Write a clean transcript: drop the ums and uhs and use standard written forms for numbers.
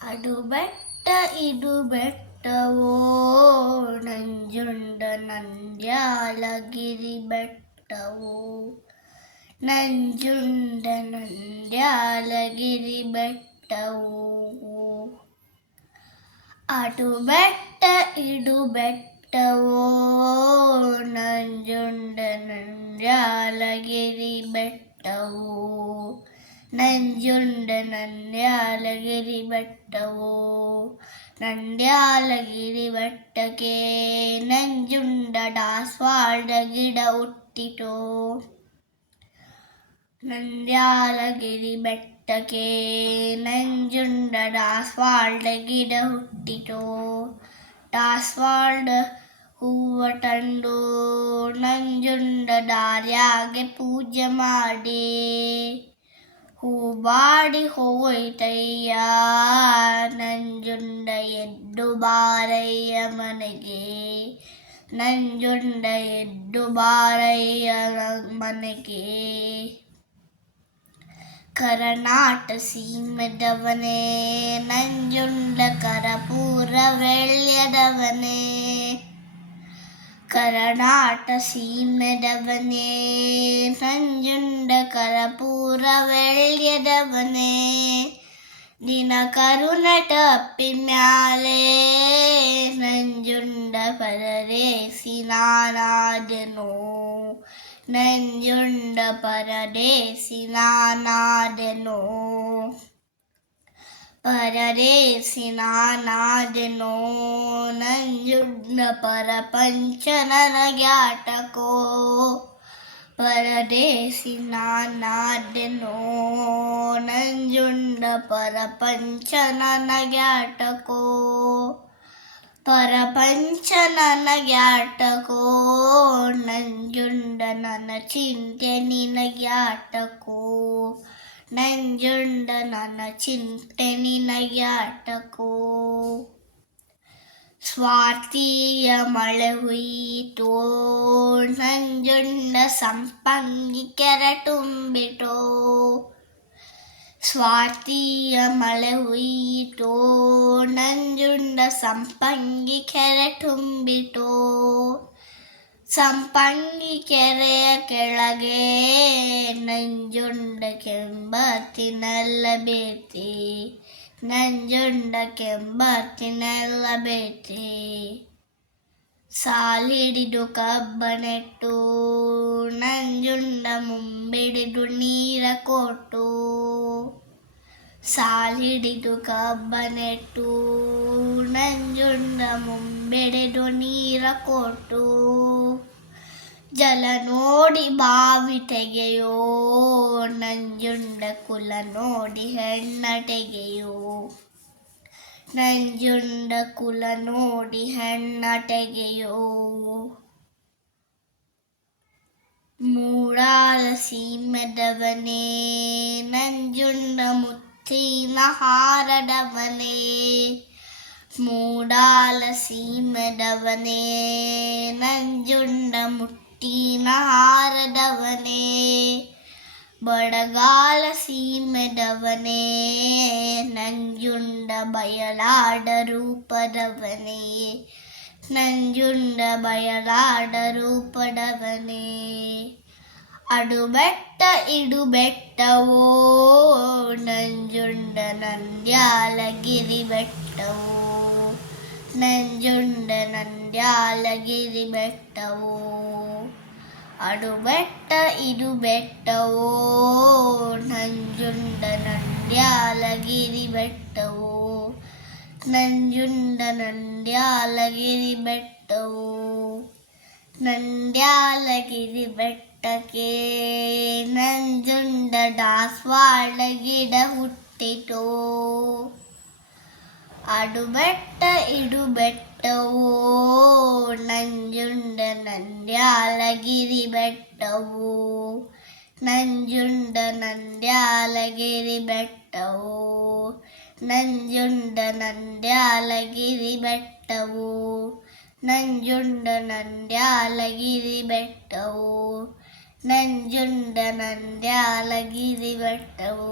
ಅದು ಬೆಟ್ಟ ಇದು ಬೆಟ್ಟವೋ ನಂಜುಂಡ ನಂದ್ಯಾಲಗಿರಿ ಬೆಟ್ಟವೋ ನಂಜುಂಡ ನಂದ್ಯಾಲಗಿರಿ ಬೆಟ್ಟವೋ ಅದು ಬೆಟ್ಟ ಇದು ಬೆಟ್ಟವೋ ನಂಜುಂಡ ನಂದ್ಯಾಲಗಿರಿ ಬೆಟ್ಟವೋ ನಂಜುಂಡ ನಂದ್ಯಾಲಗಿರಿ ಬೆಟ್ಟವೋ ನಂದ್ಯಾಲಗಿರಿ ಬೆಟ್ಟಕ್ಕೆ ನಂಜುಂಡ ದಾಸವಾಳದ ಗಿಡ ಹುಟ್ಟಿತೋ ನಂದ್ಯಾಲಗಿರಿ ಬೆಟ್ಟಕ್ಕೆ ನಂಜುಂಡ ದಾಸವಾಳದ ಗಿಡ ಹುಟ್ಟಿತೋ ದಾಸವಾಳದ ಹೂವ ತಂದು ನಂಜುಂಡ ದಾರ್ಯಾಗೆ ಪೂಜೆ ಮಾಡಿ ಹೂ ಬಾಡಿ ಹೋಯ್ತಯ್ಯ ನಂಜುಂಡ ಎದ್ದು ಬಾರಯ್ಯ ಮನೆಗೆ ನಂಜುಂಡ ಎದ್ದು ಬಾರಯ್ಯ ಮನೆಗೆ ಕರನಾಟ ಸೀಮೆದವನೇ ನಂಜುಂಡ ಕರಪೂರ ವೆಳ್ಯದವನೇ ಕರನಾಟ ಸೀಮೆದವನೇ ನಂಜುಂಡ ಕರಪೂರ ವೆಳ್ಯದವನೇ ದಿನ ಕರುನಟ ಅಪ್ಪಿ ಮ್ಯಾಲೆ ನಂಜುಂಡ ಪರದೇಸಿ ನಾನಾದೆನೋ ನಂಜುಂಡ ಪರದೇಸಿ ನಾನಾದೆನೋ ಪರದೇಸಿ ನಾನಾದೆನೋ ನಂಜುಂಡ ಪರಪಂಚ ನನಗ್ಯಾಟಕೋ ಪರದೇಸಿ ನಾನಾದೆನೋ ನಂಜುಂಡ ಪರಪಂಚ ನನಗ್ಯಾಟಕೋ ಪರಪಂಚ ನನಗ್ಯಾಟಕೋ ನಂಜುಂಡ ನನ್ನ ಚಿಂತೆ ನಿನಗ್ಯಾಟಕೋ ನಂಜುಂಡ ನನ್ನ ಚಿಂತೆ ನಿನಗ್ಯಾಟಕೋ ಸ್ವಾತಿಯ ಮಳೆ ಹುಯ್ಯಿತೋ ನಂಜುಂಡ ಸಂಪಂಗಿ ಕೆರೆ ತುಂಬಿಟೋ ಸ್ವಾತಿಯ ಮಳೆ ಹುಯ್ಯಿತೋ ನಂಜುಂಡ ಸಂಪಂಗಿ ಕೆರೆ ತುಂಬಿಟೋ ಸಂಪಂಗಿ ಕೆರೆಯ ಕೆಳಗೆ ನಂಜುಂಡ ಕೆಂಬತ್ತಿನೆಲ್ಲ ಬೇತಿ ನಂಜುಂಡ ಕೆಂಬತ್ತಿನೆಲ್ಲ ಬೇತಿ ಸಾಲಿಡಿದು ಕಬ್ಬ ನೆಟ್ಟು ನಂಜುಂಡ ಮುಂಬಿಡಿದು ನೀರ ಕೊಟ್ಟು ಸಾಲಿಡಿದು ಕಬ್ಬ ನೆಟ್ಟು ನಂಜುಂಡ ಮುಂಬಿಡಿದು ನೀರ ಕೊಟ್ಟು ಜಲ ನೋಡಿ ಬಾವಿ ತೆಗೆಯೋ ನಂಜುಂಡ ಕುಲ ನೋಡಿ ಹೆಣ್ಣ ತೆಗೆಯೋ ನಂಜುಂಡ ಕುಲ ನೋಡಿ ಹೆಣ್ಣ ತೆಗೆಯೋ ಮೂಡಾಲ ಸೀಮೆದವನೇ ನಂಜುಂಡ ಮುತ್ತಿನ ಹಾರದವನೇ ಮೂಡಾಲ ಸೀಮೆದವನೇ ನಂಜುಂಡ ಮುತ್ತಿನ ಹಾರದವನೇ ಬಡಗಾಲ ಸೀಮೆದವನೇ ನಂಜುಂಡ ಬಯಲಾಡ ರೂಪದವನೇ ನಂಜುಂಡ ಬಯಲಾಡ ರೂಪದವನೇ ಅದು ಬೆಟ್ಟ ಇದು ಬೆಟ್ಟವೋ ನಂಜುಂಡ ನಂದ್ಯಾಲಗಿರಿ ಬೆಟ್ಟವೋ ನಂಜುಂಡ ನಂದ್ಯಾಲಗಿರಿ ಬೆಟ್ಟವೋ ಅದು ಬೆಟ್ಟ ಇದು ಬೆಟ್ಟವೋ ನಂಜುಂಡ ನಂದ್ಯಾಲಗಿರಿ ಬೆಟ್ಟವೋ ನಂಜುಂಡ ನಂದ್ಯಾಲಗಿರಿ ಬೆಟ್ಟವೋ ನಂದ್ಯಾಲಗಿರಿ ಬೆಟ್ಟಕ್ಕೆ ನಂಜುಂಡ ದಾಸವಾಳ ಗಿಡ ಹುಟ್ಟಿತೋ ಅದು ಬೆಟ್ಟ ಇದು ಬೆಟ್ಟವೋ ನಂಜುಂಡ ನಂದ್ಯಾಲಗಿರಿ ಬೆಟ್ಟವೋ ನಂಜುಂಡ ನಂದ್ಯಾಲಗಿರಿ ಬೆಟ್ಟವೋ ನಂಜುಂಡ ನಂದ್ಯಾಲಗಿರಿ ಬೆಟ್ಟವೋ ನಂಜುಂಡ ನಂದ್ಯಾಲಗಿರಿ ಬೆಟ್ಟವೋ ನಂಜುಂಡ ನಂದ್ಯಾಲಗಿರಿ ಬೆಟ್ಟವೋ